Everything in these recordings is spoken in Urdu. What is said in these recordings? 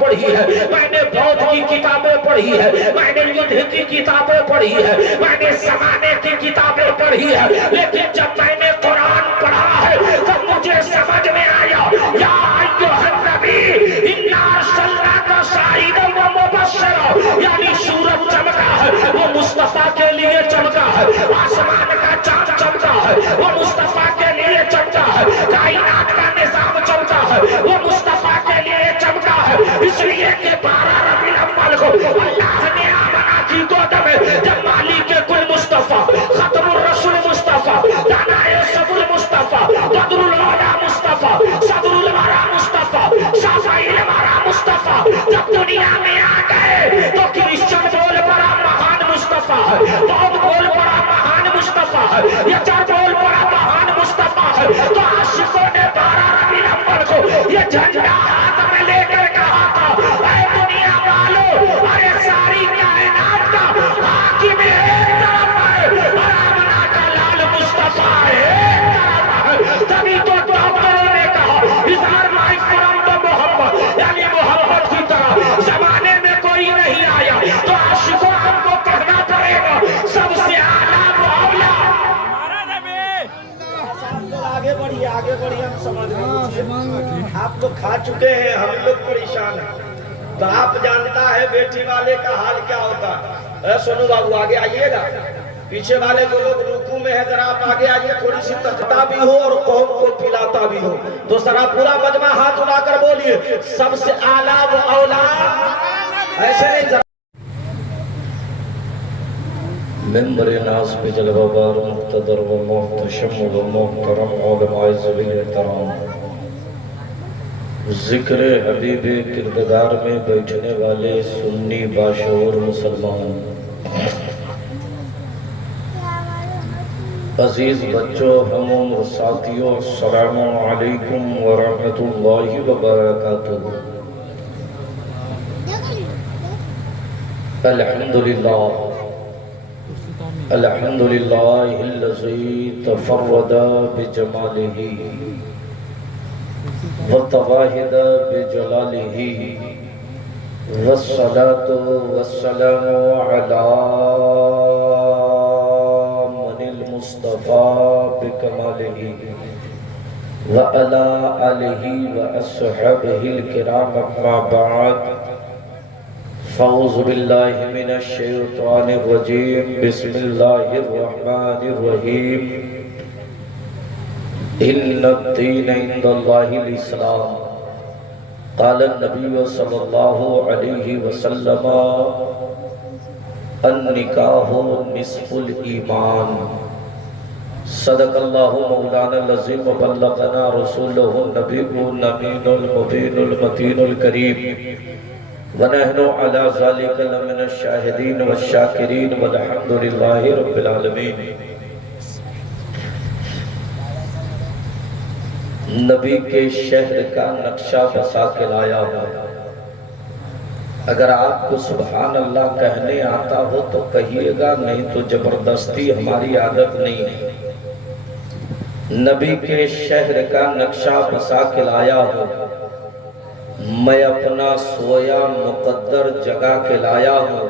پڑھی ہے، میں نے بودھ کی کتابیں پڑھی ہے، میں نے یدھ کی کتابیں پڑھی ہے، میں نے زمانے کی کتابیں پڑھی ہے، لیکن جب میں نے قرآن پڑھا ہے تو مجھے سمجھ میں آیا یا ایھا النبی انا ارسلناک شاہدا و مبشرا، یعنی سورج چمکا ہے وہ مصطفیٰ کے لیے چمکا ہے، آسمان کا چاند چمکا ہے وہ مصطفیٰ کے لیے چمکا ہے، کائنات کا نظام چمکا ہے وہ مصطفیٰ کے لیے چمکا ہے، اس لیے کہ 12 ربیع الاول کو اللہ نے آمنہ کی گود میں جب مالک کل مصطفیٰ، ختم الرسول مصطفیٰ، دانائے سبل مصطفیٰ، بدر العلا مصطفیٰ، صدر الورا مصطفیٰ، شافعی الورا مصطفیٰ جب دنیا میں آ گئے تو کرسچن بول پڑا مہان مصطفیٰ ہے، بودھ بول پڑا مہان مصطفیٰ ہے، یچر بول پڑا مہان مصطفیٰ ہے، تو عاشقوں نے 12 ربیع الاول کو یہ جھنڈا ہاتھ میں لے کر کہا تھا اے دنیا والو، ارے ساری کائنات کا حاکم ایک طرف ہے اور آمنہ کا لال مصطفیٰ ایک طرف ہے، تبھی تو ڈاکٹروں نے کہا اظہار مائی فرام دا محبت، یعنی محبت کی طرح زمانے میں کوئی نہیں آیا، تو عاشقوں ہم کو کہنا پڑے گا سب سے اعلیٰ معاملہ آگے بڑھیے ہم سمجھ رہے ہیں آپ لوگ کھا چکے ہیں، ہم لوگ پریشان ہیں، تو آپ جانتا ہے بیٹی والے کا حال کیا ہوتا ہے۔ سونو بابو آگے آئیے گا، پیچھے والے جو لوگ رکوع میں ہے ذرا آپ آگے آئیے، تھوڑی سی تختا بھی ہو اور قوم کو پھلاتا بھی ہو، تو ذرا پورا مجمع ہاتھ اٹھا کر بولیے سب سے اعلیٰ و اولیٰ، ایسے نہیں ذرا ممبر ناز پہ جلوہ بار مقتدر و محتشم و محترم علماء ذوی احترام، ذکر حبیب کردگار میں بیٹھنے والے سنی باشعور مسلمان، عزیز بچوں، ہم عمر ساتھیوں، السلام علیکم ورحمۃ اللہ وبرکاتہ۔ الحمدللہ الحمدللہ الذی تفرد بجمالہ وتواحد بجلالہ، والصلاة والسلام علی من المصطفى بکمالہ وعلی آلہ واصحابہ الکرام، اما بعد، فاعوذ باللہ من الشیطان الرجیم، بسم اللہ الرحمن الرحیم، ان الدین عند اللہ الاسلام، قال النبی صلی اللہ علیہ وسلم النکاح نصف الایمان، صدق اللہ مولانا العظیم وبلغنا رسولہ النبی الامین المبین المتین الکریم، ونحن علی ذالک لمن الشاہدین والشاکرین والحمد للہ رب العالمین۔ نبی کے شہر کا نقشہ بسا کے لایا ہوں، اگر آپ کو سبحان اللہ کہنے آتا ہو تو کہیے گا، نہیں تو زبردستی ہماری عادت نہیں ہے۔ نبی کے شہر کا نقشہ بسا کے لایا ہوں، میں اپنا سویا مقدر جگا کے لایا ہوں،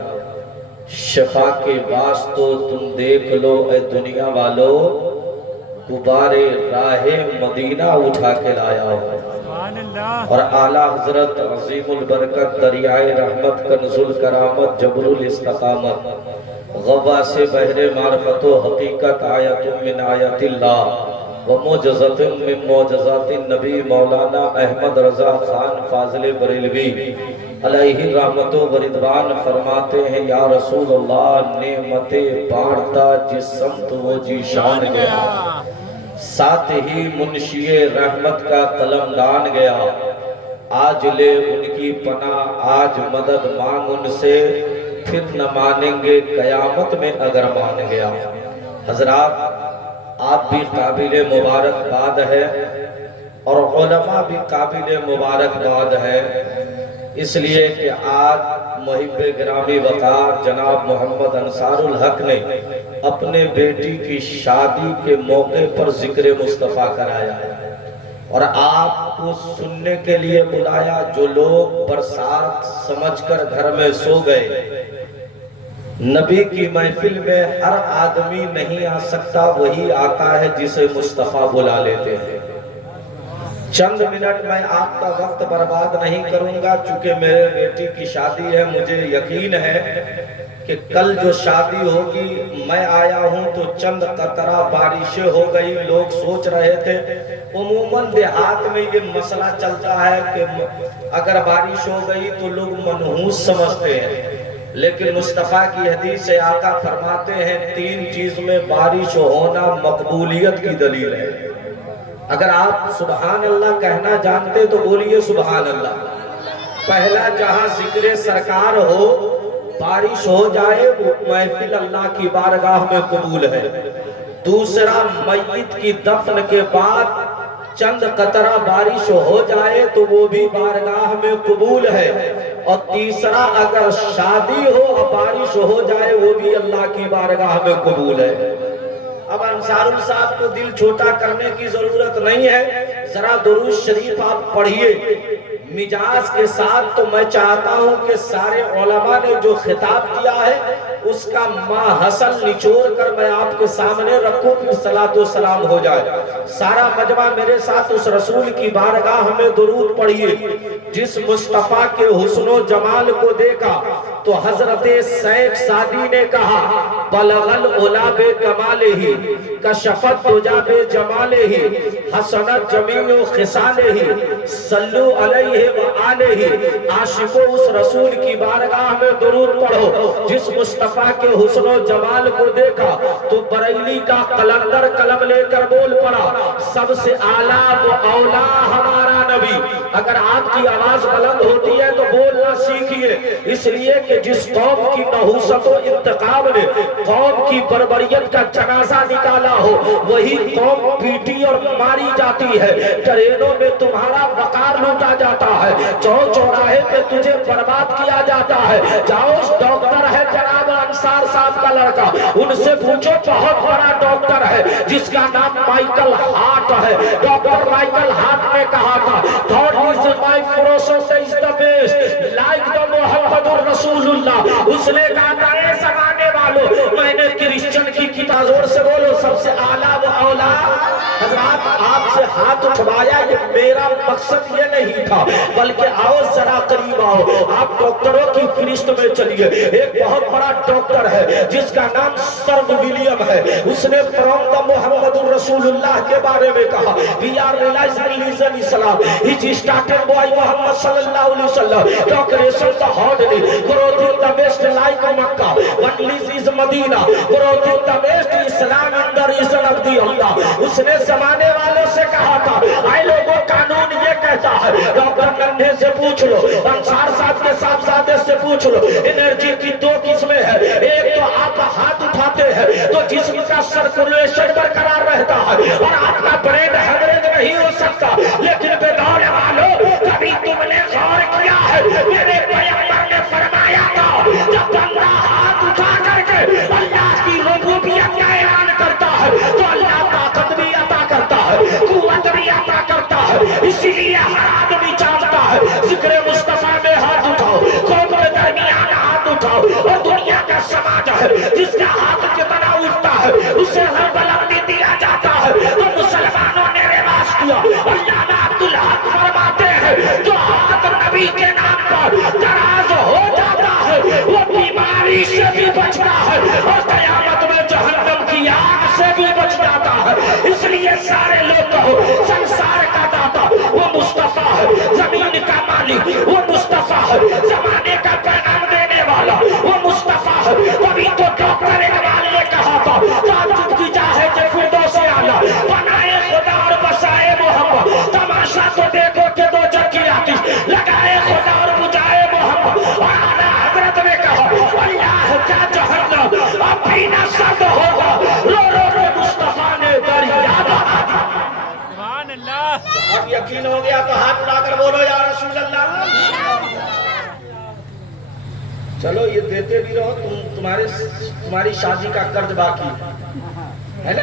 شفا کے واسطو تم دیکھ لو اے دنیا والو، غبار راہ مدینہ اٹھا کے لایا ہوں، اور اعلیٰ حضرت عظیم البرکت دریائے رحمت کنز الکرامت جبر الاستقامت غبا سے بحر معرفت و حقیقت آیت من آیت اللہ ومعجزت من معجزات النبی مولانا احمد رضا خان فاضل بریلوی علیہ رحمت و رضوان فرماتے ہیں، یا رسول اللہ نعمتیں بانٹتا جس سمت وہ جی شان گیا، ساتھ ہی منشی رحمت کا قلم دان گیا، آج لے ان کی پناہ، آج مدد مانگ ان سے، پھر نہ مانیں گے قیامت میں اگر مان گیا۔ حضرات، آپ بھی قابل مبارکباد ہے اور علماء بھی قابل مبارکباد ہے، اس لیے کہ آج محب گرامی وقار جناب محمد انصار الحق نے اپنے بیٹی کی شادی کے موقع پر ذکر مصطفیٰ کرایا ہے۔ اور آپ کو سننے کے لیے بلایا جو لوگ برسات سمجھ کر گھر میں سو گئے. نبی کی محفل میں ہر آدمی نہیں آ سکتا, وہی آتا ہے جسے مصطفیٰ بلا لیتے ہیں. چند منٹ میں آپ کا وقت برباد نہیں کروں گا, چونکہ میرے بیٹی کی شادی ہے. مجھے یقین ہے کہ کل جو شادی ہوگی میں آیا ہوں تو چند قطرہ بارشیں ہو گئی, لوگ سوچ رہے تھے. عموماً دیہات میں یہ مسئلہ چلتا ہے کہ اگر بارش ہو گئی تو لوگ منحوس سمجھتے ہیں, لیکن مصطفیٰ کی حدیث سے آقا فرماتے ہیں 3 چیز میں بارش ہونا مقبولیت کی دلیل ہے. اگر آپ سبحان اللہ کہنا جانتے تو بولیے سبحان اللہ. پہلا, جہاں ذکر سرکار ہو بارش ہو جائے وہ محفل اللہ کی بارگاہ میں قبول ہے. دوسرا, میت کی دفن کے بعد چند قطرہ بارش ہو جائے تو وہ بھی بارگاہ میں قبول ہے. اور تیسرا, اگر شادی ہو اور بارش ہو جائے وہ بھی اللہ کی بارگاہ میں قبول ہے. اب انصار صاحب کو دل چھوٹا کرنے کی ضرورت نہیں ہے, ذرا درود شریف آپ پڑھیے مجاز کے ساتھ. تو میں چاہتا ہوں کہ سارے علماء نے جو خطاب کیا ہے اس کا ماحصل نچوڑ کر میں آپ کے سامنے رکھوں, پھر صلاۃ و سلام ہو جائے. سارا مجمع میرے ساتھ اس رسول کی بارگاہ میں درود پڑھیے جس مصطفیٰ کے حسن و جمال کو دیکھا تو حضرت شیخ سعدی نے کہا بلغ العلا بے کمالہ کشفت دجا بے جمالہ حسنت جمیع خصالہ صلو علیہ وآلہ. عاشقو اس رسول کی بارگاہ میں درود پڑھو جس مصطفیٰ کے حسن و جمال کو دیکھا تو بریلی کا قلندر قلم لے کر بول پڑا سب سے اعلیٰ و اولا ہمارا نبی. اگر آپ کی آواز بلند ہوتی ہے تو بولنا سیکھیے, اس لیے کہ جس قوم کی نحوست و انتقام نے قوم کی بربریت کا جنازہ نکالا ہو وہی قوم پیٹی اور ماری جاتی ہے, ٹرینوں میں تمہارا وقار لوٹا جاتا ہے, چوک چوراہے پہ تجھے برباد کیا جاتا ہے. جاؤ ڈاکٹر ہے جناب انصار صاحب کا لڑکا, ان سے پوچھو بہت بڑا ڈاکٹر ہے جس کا نام مائیکل ہارٹ ہے. ڈاکٹر مائیکل ہارٹ نے کہا تھا God is my process is the best like the محمد الرسول اللہ. اس نے کہا تھا اے زمانے والوں میں نے کرسچن کی کتاب, زور سے بولو سب سے اعلیٰ و اولا. حضرات آپ سے ہاتھ اٹھوایا, یہ میرا مقصد یہ نہیں تھا بلکہ آؤ ذرا قریب آؤ, آپ ڈاکٹروں کی فہرست میں چلیے. ایک بہت بڑا ڈاکٹر ہے جس کا نام سر ولیم ہے, اس نے فرام دا محمد الرسول اللہ کے بارے میں کہا we are realizing reason Islam he started by Muhammad sallallahu alaihi wasallam decoration the hardly growth in the west like Makkah what is Medina growth in the west Islam in the reason of the Allah. اس نے زمانے والوں سے کہا تھا اے لوگوں قانون یہ کہتا ہے, ڈاکٹر ننھے سے پوچھ لو, انصار صاحب کے صاحبزادے سے پوچھ لو, انرجی کی 2 قسمیں ہیں. ایک تو آپ ہاتھ اٹھاتے ہیں تو جسم کا سرکولیشن برقرار رہتا ہے اور آپ کا برین ہیمریج نہیں ہو سکتا. لیکن بیدار والوں کبھی تم نے غور کیا ہے میرے پیغمبر نے فرمایا تھا جب بندہ ہاتھ اٹھا کر کے اللہ کی ربوبیت کا اعلان کرتا ہے تو اللہ طاقت بھی عطا کرتا ہے, قوت بھی عطا کرتا ہے. اسی لیے ہر آدمی چاہتا ہے ذکر مصطفیٰ میں ہاتھ اٹھاؤ, قوم کے درمیان ہاتھ اٹھاؤ, اور دنیا کا سماج ہے جس کا ہاتھ جتنا اٹھتا ہے اسے ہر بلندی دیا جاتا ہے. تو مسلمانوں نے رواج کیا, اللہ عبد الحق فرماتے ہیں جو ہاتھ نبی کے نام پر دراز ہو جاتا ہے وہ بیماری سے بھی بچتا ہے اور قیامت میں جہنم کی آگ سے بھی بچ جاتا ہے. اس لیے سارے لوگ کہو سنسار کا داتا وہ مصطفیٰ ہے, زمین کا مالک وہ مصطفیٰ ہے, زمانے کا پیغام دینے والا وہ مصطفیٰ ہے. تبھی تو ڈاکٹر اقبال نے کہا تھا تعجب کی چاہے کہ فردوس اعلیٰ بنائے خدا اور بسائے محمد, تماشا تو دیکھو کہ 2 چکی آتش لگائے خدا اور بجائے محمد. اور اعلیٰ حضرت نے کہا اللہ کیا جہنم اب بھی نہ سرد ہوگا, رو رو کے مصطفیٰ نے دریا بہا دی. سبحان اللہ. اب یقین ہو گیا تو ہاتھ اٹھا کر بولو یا رسول اللہ. چلو یہ دیتے بھی رہو, تمہاری شادی کا قرض باقی ہے نا.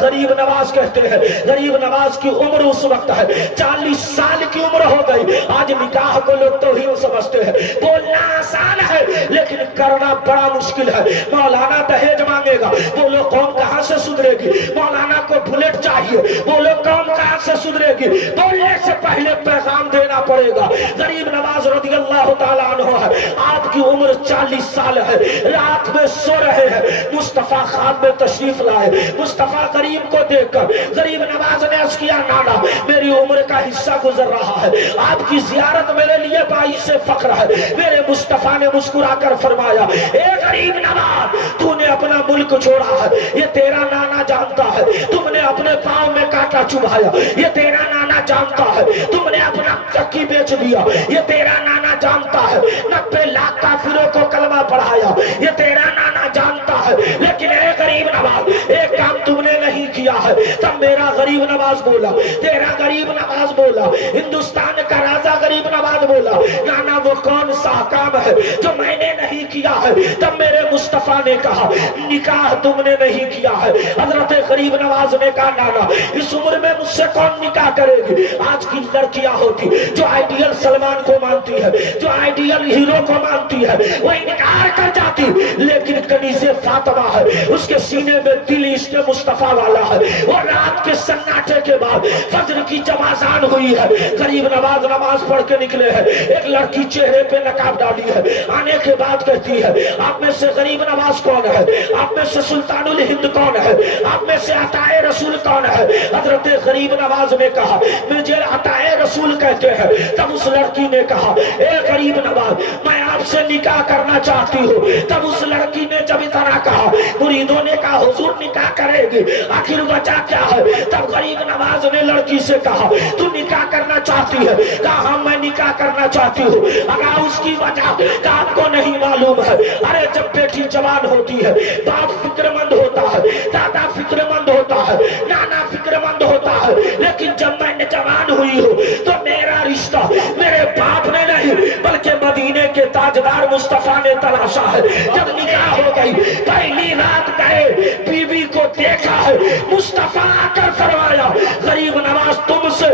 غریب نواز کہتے ہیں۔ غریب نواز کی عمر اس وقت ہے 40 سال کی عمر ہو گئی۔ آج نکاح کو لوگ توہین سمجھتے ہیں، بولنا آسان ہے لیکن کرنا بڑا مشکل ہے۔ مولانا دہیج مانگے گا، بولو قوم کہاں سے سدھرے گی؟ مولانا کو بلٹ چاہیے، بولو قوم کہاں سے سدھرے گی؟ بولنے سے پہلے پیغام دینا پڑے گا۔ غریب نواز رضی اللہ تعالیٰ عنہ ہے، آپ کی عمر 40 سال ہے، رات میں سو رہے ہیں، مصطفیٰ خواب میں تشریف لائے۔ مصطفیٰ غریب کو دیکھ کر غریب نواز نے عرض کیا، نانا میری عمر کا حصہ گزر رہا ہے، آپ کی زیارت میرے لیے باعث فخر ہے۔ میرے مصطفیٰ نے مسکرا کر فرمایا، اے غریب نواز، تو نے اپنا ملک چھوڑا ہے، یہ تیرا نانا جانتا ہے۔ تم نے اپنے پاؤں میں کانٹا چبھایا، یہ تیرا نانا جانتا ہے۔ تم نے اپنا چکی بیچ دیا، یہ تیرا نانا جانتا ہے۔ 90 لاکھ کافروں کو کلمہ پڑھایا، یہ تیرا نانا جانتا ہے۔ لیکن اے غریب نواز، ایک کام تم نے نہیں کیا ہے۔ تب میرا غریب نواز بولا، تیرا غریب نواز بولا، ہندوستان کا راجہ غریب نواز بولا، نانا وہ کون سا کام ہے جو میں نے نہیں کیا ہے؟ تب میرے مصطفیٰ نے کہا، نکاح تم نے نہیں کیا ہے۔ حضرت غریب نواز نے کہا، نانا اس عمر میں مجھ سے کون نکاح کرے گی؟ آج کی لڑکیاں ہوتی جو آئیڈیل سلمان کو مانتی ہے، جو آئیڈیل ہیرو کو مانتی ہے، وہ انکار کر جاتی، لیکن کنیز فاطمہ ہے، اس کے سینے میں دل عشق مصطفیٰ والا ہے۔ وہ رات کے سناٹے کے بعد فجر کی جب اذان ہوئی ہے، غریب نواز نماز پڑھ کے نکلے ہیں، ایک لڑکی چہرے پہ نقاب ڈالی ہے، آنے کے بعد کہتی ہے، آپ میں سے غریب نواز کون ہے؟ آپ میں سے سلطان الہند کون ہے؟ آپ میں سے عطا رسول کون ہے؟ حضرت غریب نواز نے کہا، مجھے عطا رسول کہتے ہیں۔ تب اس لڑکی نے کہا، اے غریب نواز، میں آپ سے نکاح کرنا چاہتی ہوں۔ تب اس لڑکی نے جب اتنا کہا، مریدوں نے کہا، حضور نکاح کرے گی، آخر وجہ کیا ہے؟ تب غریب نواز نے لڑکی سے کہا، تو نکاح کرنا چاہتی ہے؟ کہا ہاں میں نکاح کرنا چاہتی ہوں۔ اگر اس کی وجہ کہ آپ کو نہیں معلوم ہے، ارے جب بیٹی جوان ہوتی ہے، باپ فکر مند ہوتا ہے، دادا فکر مند ہوتا ہے، نانا فکر مند ہوتا ہے، لیکن جب میں جوان ہوئی ہوں تو میرا رشتہ میرے باپ نے نہیں بلکہ مدینے کے تاجدار مصطفیٰ نے تلاشا ہے۔ جب نکاح ہو گئی، پہلی رات گئے، بیوی کو دیکھا ہے، مصطفیٰ آ کر فرمایا، غریب نواز تم سے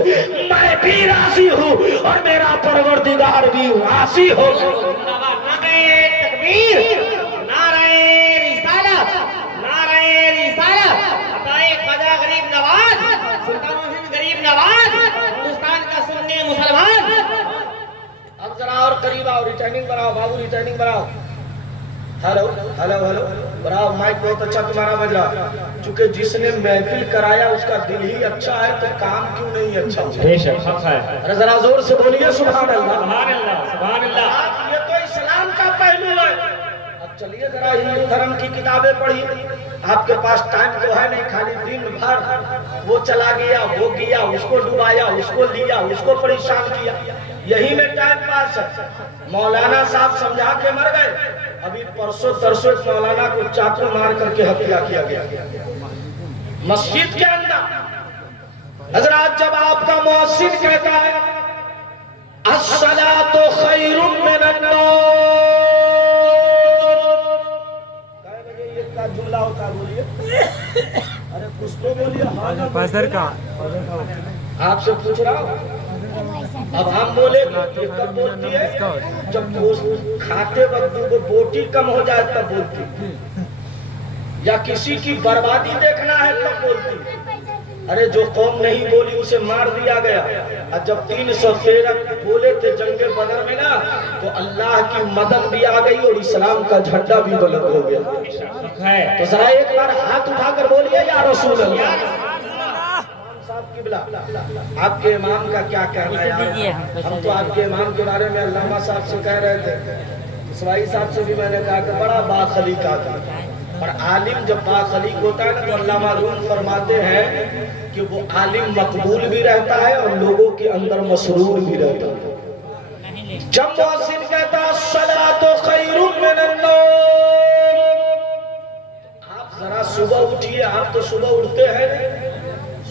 میں بھی راضی ہوں اور میرا پروردگار بھی راضی ہو۔ نعرہ تکبیر، نعرہ رسالت، نعرہ رسالت، عطائے خواجہ غریب نواز، سلطان الہند غریب نواز، ہندوستان کا سنی مسلمان۔ اب ذرا اور قریب آؤ، ریٹرننگ بناؤ بابو، ریٹرننگ بناؤ۔ ہلو ہلو ہلو، بناؤ، مائک بہت اچھا تمہارا بج رہا۔ چونکہ جس نے محفل کرایا اس کا دل ہی اچھا ہے تو کام کیوں نہیں اچھا ہوگا؟ بے شک حق ہے۔ ارے ذرا زور سے بولیے سبحان اللہ۔ سبحان اللہ، سبحان اللہ۔ یہ تو اسلام کا پہلو ہے۔ اب چلیے ذرا ہندو دھرم کی کتابیں پڑھیے۔ آپ کے پاس ٹائم تو ہے نہیں، خالی دن بھر وہ چلا گیا، وہ گیا، اس کو ڈبایا، اس کو لیا، اس کو پریشان کیا، یہی میں ٹائم پاس ہے۔ مولانا صاحب سمجھا کے مر گئے، ابھی پرسوں ترسوں مولانا کو چاقو مار کر کے ہتیا کیا گیا مسجد کے اندر۔ حضرات جب آپ کا مؤذن کہتا ہے الصلاۃ خیر من النوم، کئے بجے یہ کا جملہ ہوتا ہے؟ بولیے، ارے کچھ تو بولیے۔ فجر کا آپ سے پوچھ رہا ہوں، اب ہم بولے یہ کب بولتی ہے؟ جب کھاتے وقت وہ بوٹی کم ہو جائے تب بولتی، یا کسی کی بربادی دیکھنا ہے تب بولتی۔ ارے جو قوم نہیں بولی اسے مار دیا گیا۔ اور جب 313 بولے تھے جنگ بدر میں نا، تو اللہ کی مدد بھی آ گئی اور اسلام کا جھنڈا بھی بلند ہو گیا۔ تو ذرا ایک بار ہاتھ اٹھا کر بولیے یا رسول اللہ۔ صاحب قبلہ، آپ کے امام کا کیا کہنا ہے؟ ہم تو آپ کے امام کے بارے میں علامہ صاحب سے کہہ رہے تھے، اسماعیل صاحب سے بھی میں نے کہا کہ بڑا باخلیق آدمی، اور عالم جب باخلیق ہوتا ہے نا تو علامہ روم فرماتے ہیں کہ وہ عالم مقبول بھی رہتا ہے اور لوگوں کے اندر مسرور بھی رہتا ہے۔ جب مؤذن کہتا الصلاۃ خیر من النوم، آپ ذرا صبح اٹھیے، آپ تو صبح اٹھتے ہیں،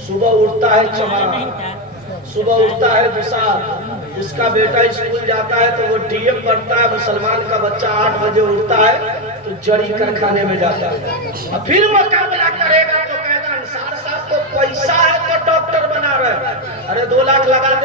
صبح اٹھتا ہے چمارا، صبح اٹھتا ہے بسار، اس کا بیٹا اسکول جاتا ہے تو وہ ڈی ایم پڑھتا ہے، مسلمان کا بچہ 8 بجے اٹھتا ہے تو جڑی کر کھانے میں جاتا ہے، اور پھر مقابلہ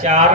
4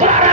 12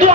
2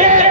1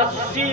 80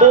2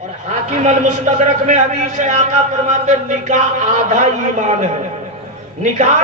اور حاکم المستدرک میں حدیث ہے، آقا فرماتے نکاح آدھا ایمان ہے، نکاح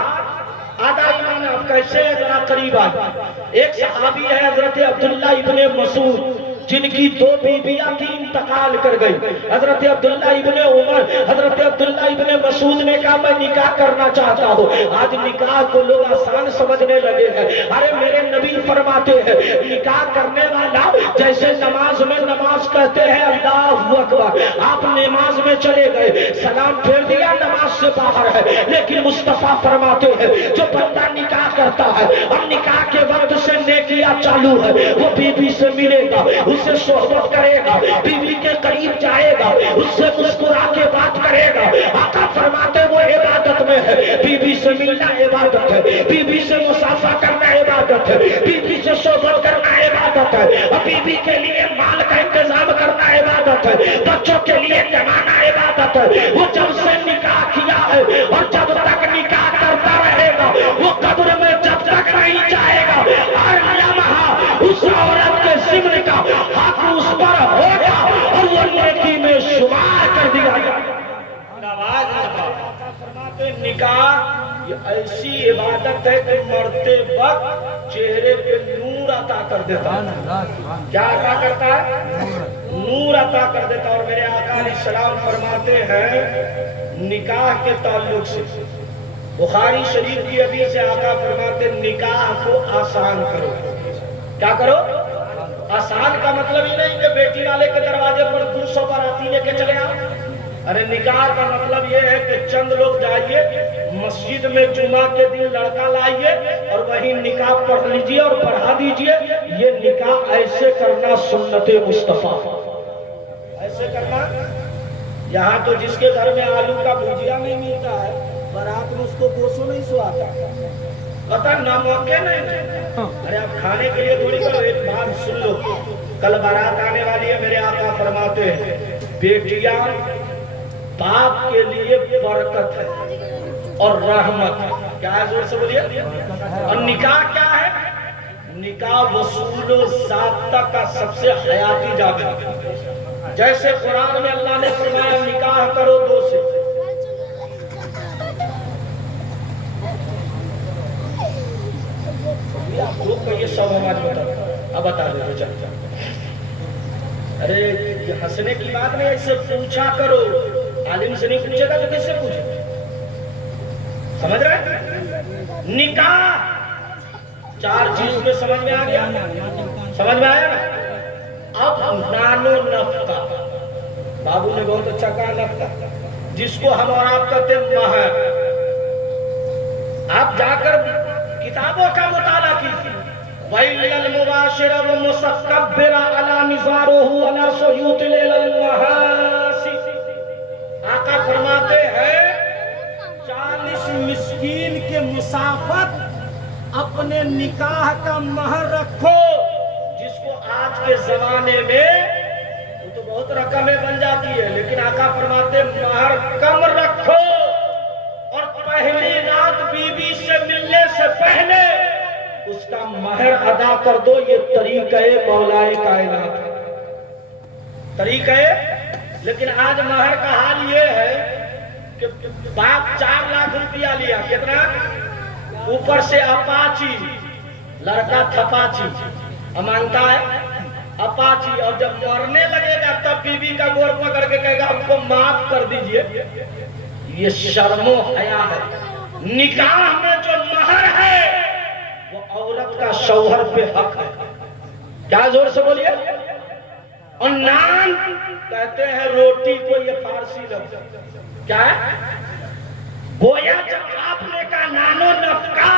آدھا ایمان ہے۔ آپ کیسے ذرا قریب آئے؟ ایک صحابی ہے حضرت عبداللہ ابن مسعود، جن کی 2 بیویاں تھی، انتقال کر گئی۔ حضرت عبداللہ ابن عمر، حضرت عبداللہ ابن مسعود نے کہا میں نکاح کرنا چاہتا ہوں۔ آج نکاح کو لوگ آسان سمجھنے لگے ہیں۔ ارے میرے نبی فرماتے ہیں نکاح کرنے والا جیسے نماز میں نماز کہتے ہیں اللہ اکبر، آپ نماز میں چلے گئے، سلام پھیر دیا، نماز سے باہر ہے، لیکن مصطفیٰ فرماتے ہیں جو بندہ نکاح کرتا ہے اور نکاح کے وقت سے نیکیاں چالو ہے، وہ بیوی سے ملے گا، اس سے صحبت کرے گا، بیوی کے قریب جائے گا، اس سے مسکرا کے بات کرے گا۔ آقا فرماتے وہ عبادت میں ہے، بیوی سے ملنا عبادت ہے، بیوی سے مسافہ کرنا عبادت ہے، بیوی سے صحبت کرنا عبادت ہے، اور بیوی کے لیے مال کا انتظام کرنا عبادت ہے، بچوں کے لیے کمانا عبادت ہے۔ وہ جب سے نکاح کیا ہے اور جب تک نکاح کرتا رہے گا، وہ قبر میں جب تک نہیں جائے گا، ہر لمحہ اس عورت کے ذمہ کا حق اس پر ہوگا اور وہ نیکی میں شمار کر دیا جائے گا۔ فرماتے نکاح یہ ایسی عبادت ہے کہ مرتے وقت چہرے پہ نور عطا کر دیتا ہے۔ کیا عطا کرتا ہے؟ نور عطا کر دیتا ہے۔ اور میرے آقا علیہ السلام فرماتے ہیں نکاح کے تعلق سے، بخاری شریف کی حدیث سے آقا فرماتے نکاح کو آسان کرو۔ کیا کرو؟ آسان کا مطلب یہ نہیں کہ بیٹی والے کے دروازے پر 200 باراتی لے کے چلے آؤ۔ ارے نکاح کا مطلب یہ ہے کہ چند لوگ جائیے مسجد میں جمعہ کے دن لڑکا لائیے اور وہیں نکاح پڑھ لیجئے اور پڑھا دیجئے۔ یہ نکاح ایسے کرنا سنت مصطفیٰ، ایسے کرنا۔ یہاں تو جس کے گھر میں آلو کا بھجیا نہیں ملتا ہے، برات میں اس کو گوشت نہیں سواتا، قطع ناموقع نہیں۔ ارے آپ کھانے کے لیے تھوڑی کرو۔ ایک بات سن لو، کل بارات آنے والی ہے، میرے آقا فرماتے ہیں بیٹیاں باپ کے لیے برکت ہے اور رحمت ہے۔ کیا ہے؟ زور سے بولیے۔ اور نکاح کیا ہے؟ نکاح وصول و ضابطہ کا سب سے حیاتی جاگہ۔ جیسے قرآن میں اللہ نے فرمایا نکاح کرو 2 سے، آپ لوگ کو یہ سب ہماری بتا، اب بتا دے دو چاہتا۔ ارے یہ ہنسنے کی بات نہیں، اس سے پوچھا کرو۔ عالم سے نہیں پوچھے گا تو کس سے پوچھے؟ سمجھ رہے؟ نکاح 4 چیز میں سمجھ میں آ گیا، سمجھ میں آیا نا؟ اب نانو نفقہ، بابو نے بہت اچھا کہا نفقہ، جس کو ہم اور آپ کہتے ہیں مہر۔ آپ جا کر کتابوں کا مطالعہ کیجیے۔ وَإِلَّا الْمُبَاشِرَ وَمُسَقَّبِّرَ عَلَى مِزَارُهُ عَلَى سُيُوتِ الْمَحَاسِ۔ آقا فرماتے ہیں 40 مسکین کے مسافت اپنے نکاح کا مہر رکھو، جس کو آج کے زمانے میں وہ تو بہت رقمیں بن جاتی ہے، لیکن آقا فرماتے مہر کم رکھو اور پہلی رات بیوی سے ملنے سے پہلے اس کا مہر ادا کر دو۔ یہ طریقہ مولائے کائنات ہے، طریقہ ہے۔ لیکن آج مہر کا حال یہ ہے کہ باپ 4 لاکھ روپیہ لیا، کتنا؟ اوپر سے اپاچی، لڑکا تھپاچی مانگتا ہے اپاچی، اور جب مرنے لگے گا تب بیوی کا گور پکڑ کے کہے گا ہم کو معاف کر دیجئے۔ یہ شرم و حیا ہے۔ نکاح میں جو مہر ہے وہ عورت کا شوہر پہ حق ہے۔ کیا زور سے بولیے؟ اور نان کہتے ہیں روٹی کو، یہ فارسی لفظ کیا ہے؟ گویا جب آپ نے کہا نانو نفقہ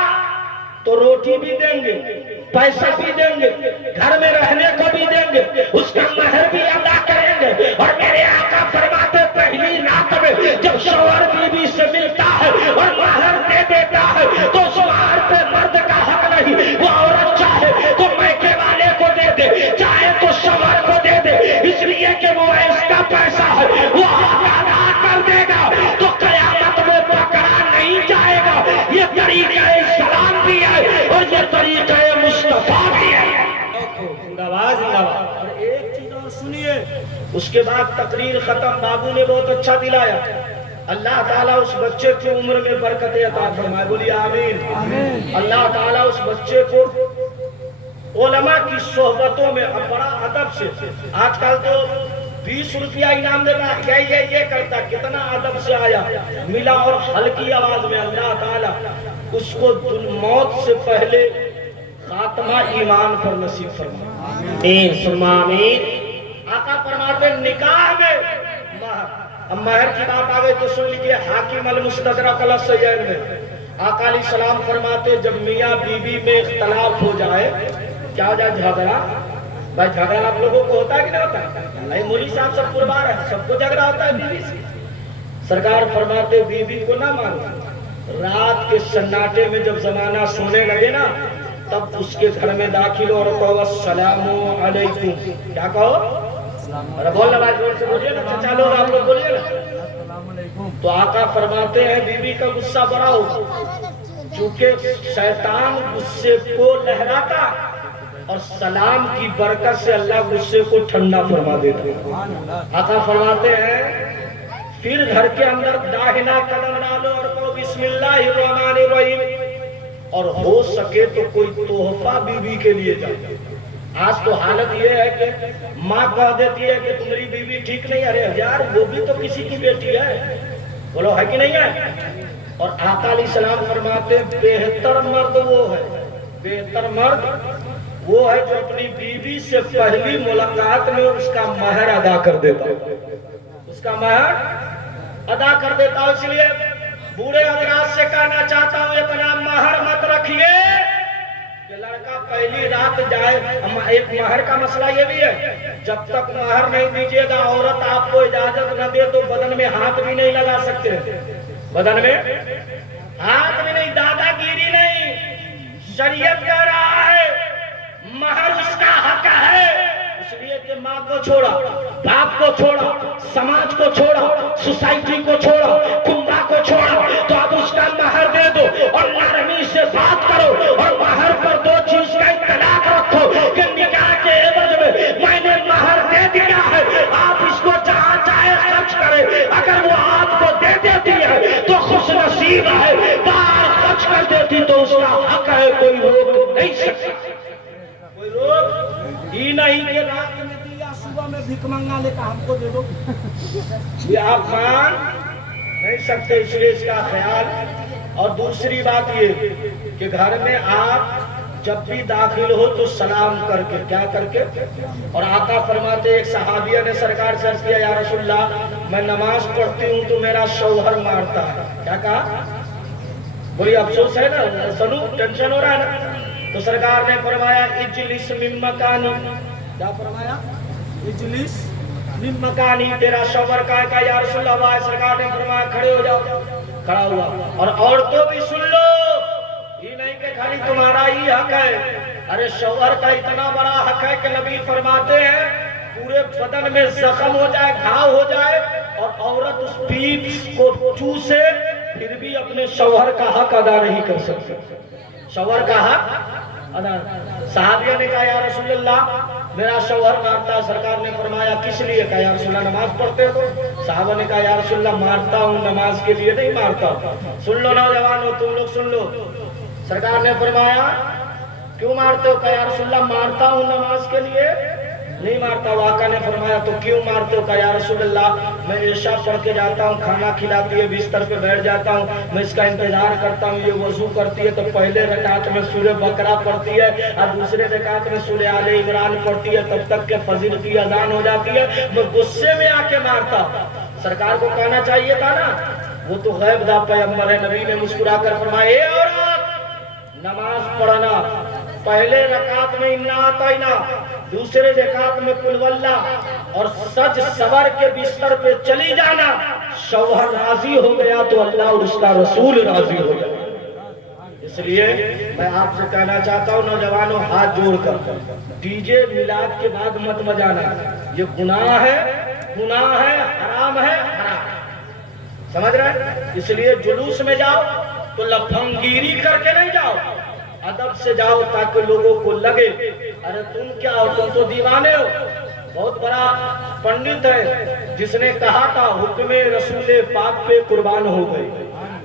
تو روٹی بھی دیں گے، پیسہ بھی دیں گے، گھر میں رہنے کو بھی دیں گے، اس کا مہر بھی ادا کریں گے۔ اور میرے آقا فرماتے پہلی رات میں جب شوہر بیوی سے ملتا ہے اور مہر دے دیتا ہے تو اس مہر پہ مرد کا حق نہیں۔ وہ عورت چاہے تو میکے والے کو دے دے، چاہے تو شوہر کو دے دے، اس لیے کہ وہ اس کا پیسہ ہے، وہ ادا کر دے گا تو قیامت میں پکڑا نہیں جائے گا۔ یہ طریقہ اسلام بھی ہے اور یہ طریقہ مصطفیٰ بھی ہے۔ زندہ باد، زندہ باد۔ اور ایک چیز اور سنیے، اس کے بعد تقریر ختم، بابو نے بہت اچھا دلایا، اللہ تعالیٰ اس بچے کی عمر میں برکت عطا فرمائے، بولیے آمین۔ اللہ تعالیٰ اس بچے کو علماء کی صحبتوں میں بڑا ادب سے، آج کل تو 20 روپیہ انعام دیتا ہے، یہ کرتا، کتنا ادب سے آیا ملا، اور ہلکی آواز میں اللہ تعالیٰ اس کو موت سے پہلے خاتمہ ایمان پر نصیب فرمائے، آمین ثم آمین۔ آقا فرماتے نکاح میں مہر، اب مہر کی بات آ گئی تو سن لیجئے، حاکم المستدرک الصحیحین میں آقا علیہ السلام فرماتے جب میاں بیوی میں اختلاف ہو جائے، کیا ہو جائے؟ جھگڑا، بھائی جھگڑا آپ لوگوں کو ہوتا ہے کہ نہیں ہوتا ہے؟ نہیں، مولوی صاحب سب قربان ہے، سب کو جھگڑا ہوتا ہے بیوی سے۔ سرکار فرماتے بیوی کو نہ مانو، رات کے سناٹے میں جب زمانہ سونے لگے نا، تب اس کے گھر میں داخل اور کہو السلام علیکم، کیا کہو؟ ارے بولنا بھائی زور سے بولیے نا، چچا لوگ آپ لوگ بولیے نا۔ تو آقا فرماتے ہیں بیوی کا غصہ بڑا ہو، چونکہ شیطان غصے کو لہراتا اور سلام کی برکت سے اللہ غصے کو ٹھنڈا فرما دیتا ہے۔ آقا فرماتے ہیں پھر گھر کے اندر داہنا قدم ڈالو اور کہو بسم اللہ الرحمن الرحیم، اور ہو سکے تو کوئی تحفہ بیوی کے لیے جائے۔ آج تو حالت یہ ہے کہ ماں کہہ دیتی ہے کہ تمہاری بیوی ٹھیک نہیں، ارے یار وہ بھی تو کسی کی بیٹی ہے، بولو ہے کہ نہیں ہے؟ اور آقا علیہ السلام فرماتے بہتر مرد وہ ہے، بہتر مرد وہ ہے جو اپنی بیوی سے پہلی ملاقات میں اس کا مہر ادا کر دیتا ہے، اس کا مہر ادا کر دیتا ہے۔ اس لیے بوڑھے حضرات سے کہنا چاہتا ہوں اتنا مہر مت رکھیے کہ لڑکا پہلی رات جائے۔ ایک مہر کا مسئلہ یہ بھی ہے، جب تک مہر نہیں دیجیے گا عورت آپ کو اجازت نہ دے تو بدن میں ہاتھ بھی نہیں لگا سکتے، بدن میں ہاتھ بھی نہیں، دادا گیری نہیں، شریعت کہہ رہا ہے مہر اس کا حق ہے، اس لیے کہ ماں کو چھوڑا، باپ کو چھوڑا، سماج کو چھوڑا، سوسائٹی کو چھوڑا، کنبہ کو چھوڑا، تو اب اس کا مہر دے دو اور نرمی سے بات کرو، اور مہر پر دو چیز کا اطلاق رکھو کہ نکاح کے عوض میں نے مہر دے دیا ہے، آپ اس کو جہاں چاہے خرچ کریں، اگر وہ آپ کو دے دیتی ہے تو خوش نصیب ہے، باہر خرچ کر دیتی تو اس کا حق ہے، کوئی روک نہیں سکتا، کوئی روک ہی نہیں کہ رات میں دیا صبح میں بھیک منگا لے کر ہم کو دے دو، یہ آپ مان نہیں سکتے، اس لیے اس کا خیال۔ اور دوسری بات یہ کہ گھر میں آپ جب بھی داخل ہو تو سلام کر کے، کیا کر کے؟ اور آقا فرماتے ایک صحابیہ نے سرکار سے عرض کیا یا رسول اللہ میں نماز پڑھتی ہوں تو میرا شوہر مارتا ہے، کیا کہا؟ بولی افسوس ہے نا، سنو ٹینشن ہو رہا ہے نا، تو سرکار نے فرمایا اجلس من مکانی، کیا فرمایا؟ اجلس من مکانی، تیرا شوہر کہا یا رسول اللہ، سرکار نے فرمایا کھڑے ہو جاؤ، کھڑا ہوا۔ اور عورتوں بھی سن لو، یہ نہیں کہ خالی تمہارا ہی حق ہے، ارے شوہر کا اتنا بڑا حق ہے کہ نبی فرماتے ہیں پورے بدن میں زخم ہو جائے، گھاؤ ہو جائے اور عورت اس پیپ کو چوسے پھر بھی اپنے شوہر کا حق ادا نہیں کر سکتے، شوہر کا حق ادا۔ صحابیہ نے کہا یا رسول اللہ میرا شوہر مارتا ہے، سرکار نے فرمایا کس لیے؟ کہا یا رسول اللہ نماز پڑھتے ہو؟ صحابہ نے کہا یا رسول اللہ مارتا ہوں نماز کے لیے نہیں مارتا۔ سن لو نوجوانوں، تم لوگ سن لو، سرکار نے فرمایا کیوں مارتے ہو؟ کہا یا رسول اللہ مارتا ہوں نماز کے لیے نہیں مارتا ہوں۔ آقا نے فرمایا تو کیوں مارتے ہو؟ کہا یا رسول اللہ میں عشاء پڑھ کے جاتا ہوں، کھانا کھلاتی ہے، بستر پہ بیٹھ جاتا ہوں، میں اس کا انتظار کرتا ہوں، یہ وضو کرتی ہے تو پہلے رکعت میں سورہ بقرہ پڑھتی ہے اور دوسرے رکعت میں سورہ آل عمران پڑھتی ہے، تب تک کہ فجر کی اذان ہو جاتی ہے، میں غصے میں آ کے مارتا۔ سرکار کو کہنا چاہیے تھا نا، وہ تو غیب دا پیغمبر ہے۔ نبی نے مسکرا کر فرمایا اے عورت نماز پڑھنا، پہلے رکعت میں انا اعطینا، دوسرے رکعت میں قل واللہ، اور سج سور کے بستر پہ چلی جانا، شوہر راضی ہو گیا تو اللہ اور اس کا رسول راضی ہو گیا۔ اس لیے میں آپ سے کہنا چاہتا ہوں نوجوانوں، ہاتھ جوڑ کر ڈی جے میلاد کے بعد مت بجانا، یہ گناہ ہے، گناہ ہے، حرام ہے، حرام ہے، سمجھ رہے ہیں؟ اس لیے جلوس میں جاؤ تو لفنگیری کر کے نہیں جاؤ، ادب سے جاؤ تاکہ لوگوں کو لگے ارے تم کیا ہو، تم تو دیوانے ہو، بہت بڑا پنڈت ہے جس نے کہا تھا حکم رسول پاک پہ قربان ہو گئے،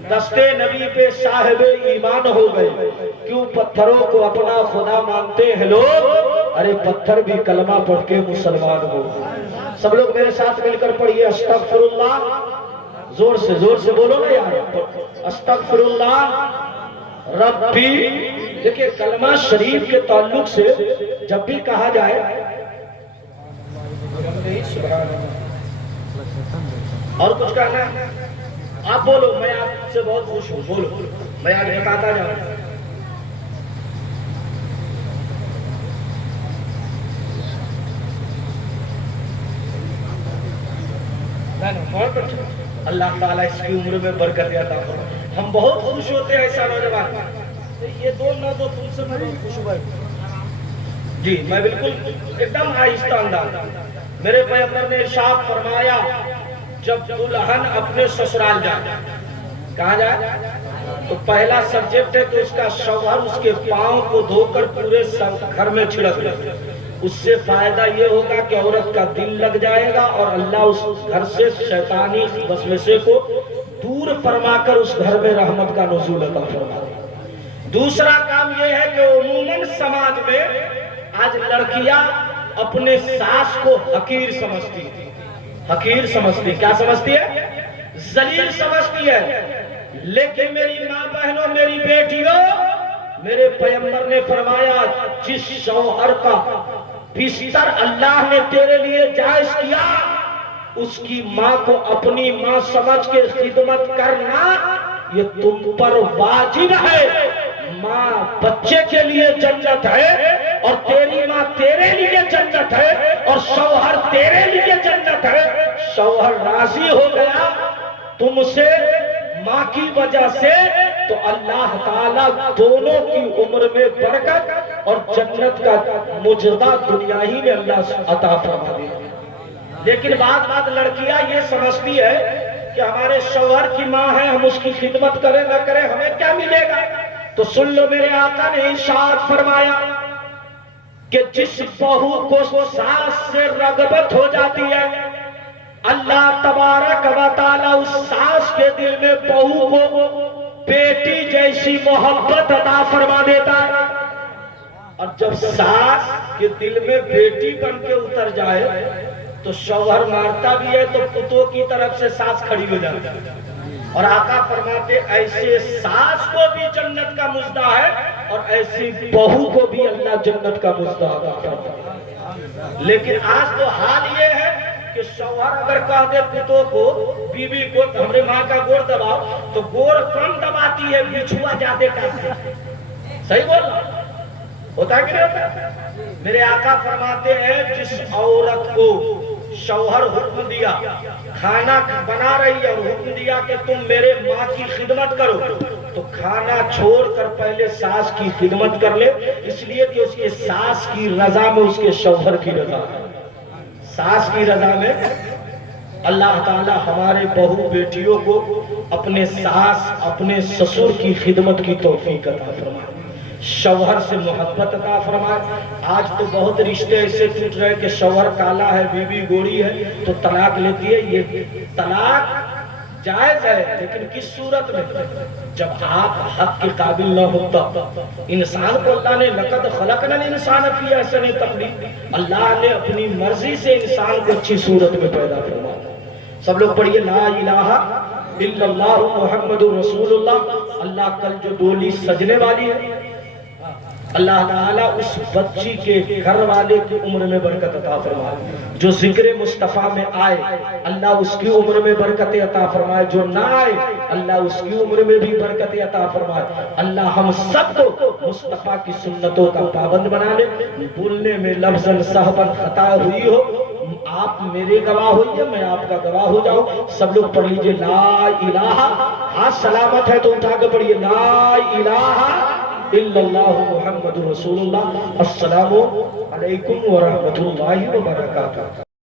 دستے نبی پہ صاحب ایمان ہو گئے، کیوں پتھروں کو اپنا خدا مانتے ہیں لوگ، ارے پتھر بھی کلمہ پڑھ کے مسلمان ہو گئے۔ سب لوگ میرے ساتھ مل کر پڑھیے استغفر اللہ، زور سے بولو نا یار، استغفر اللہ ربی۔ دیکھیں کلمہ شریف کے تعلق سے جب بھی کہا جائے اور کچھ کہنا ہے آپ بولو، میں آپ سے بہت خوش ہوں، بولو، میں آج بتاتا جاؤں۔ بہت اچھا، اللہ تعالیٰ اس کی عمر میں برکت عطا فرمائے۔ ہم بہت خوش ہوتے ہیں ایسا نوجوان، یہ دو نہ دو تم سے میں بہت خوش ہوا جی، میں بالکل ایک دم آہستہ انداز۔ میرے پیغمبر نے ارشاد فرمایا جب دلہن اپنے سسرال جائے، کہاں جائے تو پہلا سبجیکٹ ہے کہ اس کا شوہر اس کے پاؤں کو دھو کر پورے گھر میں چھڑک لے، اس سے فائدہ یہ ہوگا کہ عورت کا دل لگ جائے گا اور اللہ اس گھر سے شیطانی وسوسے کو دور فرما کر اس گھر میں رحمت کا نزول عطا فرما دے۔ دوسرا کام یہ ہے کہ عموماً سماج میں آج لڑکیاں اپنے ساس کو حقیر سمجھتی ہیں، حقیر سمجھتی، کیا سمجھتی ہے؟ ذلیل سمجھتی ہے۔ لیکن میری ماں بہنوں، میری بیٹیوں، میرے پیغمبر نے فرمایا جس شوہر کا بستر اللہ نے تیرے لیے جائز کیا اس کی ماں کو اپنی ماں سمجھ کے خدمت کرنا یہ تم پر واجب ہے۔ ماں بچے کے لیے جنت ہے اور تیری ماں تیرے لیے جنت ہے اور شوہر تیرے لیے جنت ہے۔ شوہر راضی ہو گیا تم سے ماں کی وجہ سے تو اللہ تعالیٰ دونوں کی عمر میں برکت اور جنت کا مجدہ دنیا ہی میں اللہ عطا فرما دے۔ لیکن بعض لڑکیاں یہ سمجھتی ہے کہ ہمارے شوہر کی ماں ہے، ہم اس کی خدمت کریں نہ کریں ہمیں کیا ملے گا؟ تو سن لو، میرے آقا نے ارشاد فرمایا کہ جس بہو کو ساس سے رغبت ہو جاتی ہے اللہ تبارک و تعالیٰ اس ساس کے دل میں بہو کو بیٹی جیسی محبت عطا فرما دیتا ہے۔ اور جب ساس کے دل میں بیٹی بن کے اتر جائے تو شوہر مارتا بھی ہے تو پتوں کی طرف سے ساس کھڑی ہو جاتی ہے۔ اور آقا فرماتے ایسے ساس کو بھی جنت کا مژدہ ہے اور ایسی بہو کو بھی اللہ جنت کا مژدہ عطا کرتا ہے۔ لیکن آج تو حال یہ ہے کہ شوہر اگر کہہ دے پتوں کو، بیوی کو ہمارے ماں کا گور دباؤ تو گور کم دباتی ہے، بچھوا زیادہ کرتے ہیں۔ صحیح بول رہا ہوتا ہے کہ نہیں ہوتا؟ میرے آقا فرماتے ہیں جس عورت کو شوہر حکم دیا، کھانا بنا رہی ہے اور حکم دیا کہ تم میرے ماں کی خدمت کرو تو کھانا چھوڑ کر پہلے ساس کی خدمت کر لے، اس لیے کہ اس کے ساس کی رضا میں اس کے شوہر کی رضا ہے۔ ساس کی رضا میں اللہ تعالیٰ ہمارے بہو بیٹیوں کو اپنے ساس اپنے سسر کی خدمت کی توفیق عطا فرمائے، شوہر سے محبت عطا فرمائے۔ آج تو بہت رشتے ایسے ٹوٹ رہے کہ شوہر کالا ہے بیوی گوری ہے تو طلاق لیتی ہے۔ یہ طلاق جائز ہے لیکن کس صورت میں؟ جب آپ حق کے قابل نہ ہوتا۔ انسان کو اللہ نے لقد خلقنا الانسان فی احسن تقویم، اللہ نے اپنی مرضی سے انسان کو اچھی صورت میں پیدا فرمایا۔ سب لوگ پڑھیے لا الہ الا اللہ محمد رسول اللہ۔ اللہ کل جو ڈولی سجنے والی ہے اللہ تعالیٰ اس بچی کے گھر والے کی عمر میں برکت عطا فرمائے، جو ذکر مصطفیٰ میں آئے اللہ اس کی عمر میں برکت عطا فرمائے، جو نہ آئے اللہ اس کی عمر میں بھی برکت عطا فرمائے۔ اللہ ہم سب کو مصطفیٰ کی سنتوں کا پابند بنا لے۔ بولنے میں لفظاً صحباً خطا ہوئی ہو آپ میرے گواہ ہوئیے، میں آپ کا گواہ ہو جاؤں۔ سب لوگ پڑھ لیجئے لا الہ، ہاتھ سلامت ہے تو اٹھا کے پڑھیے لا الہ الا اللہ محمد رسول اللہ۔ السلام علیکم ورحمۃ اللہ وبرکاتہ۔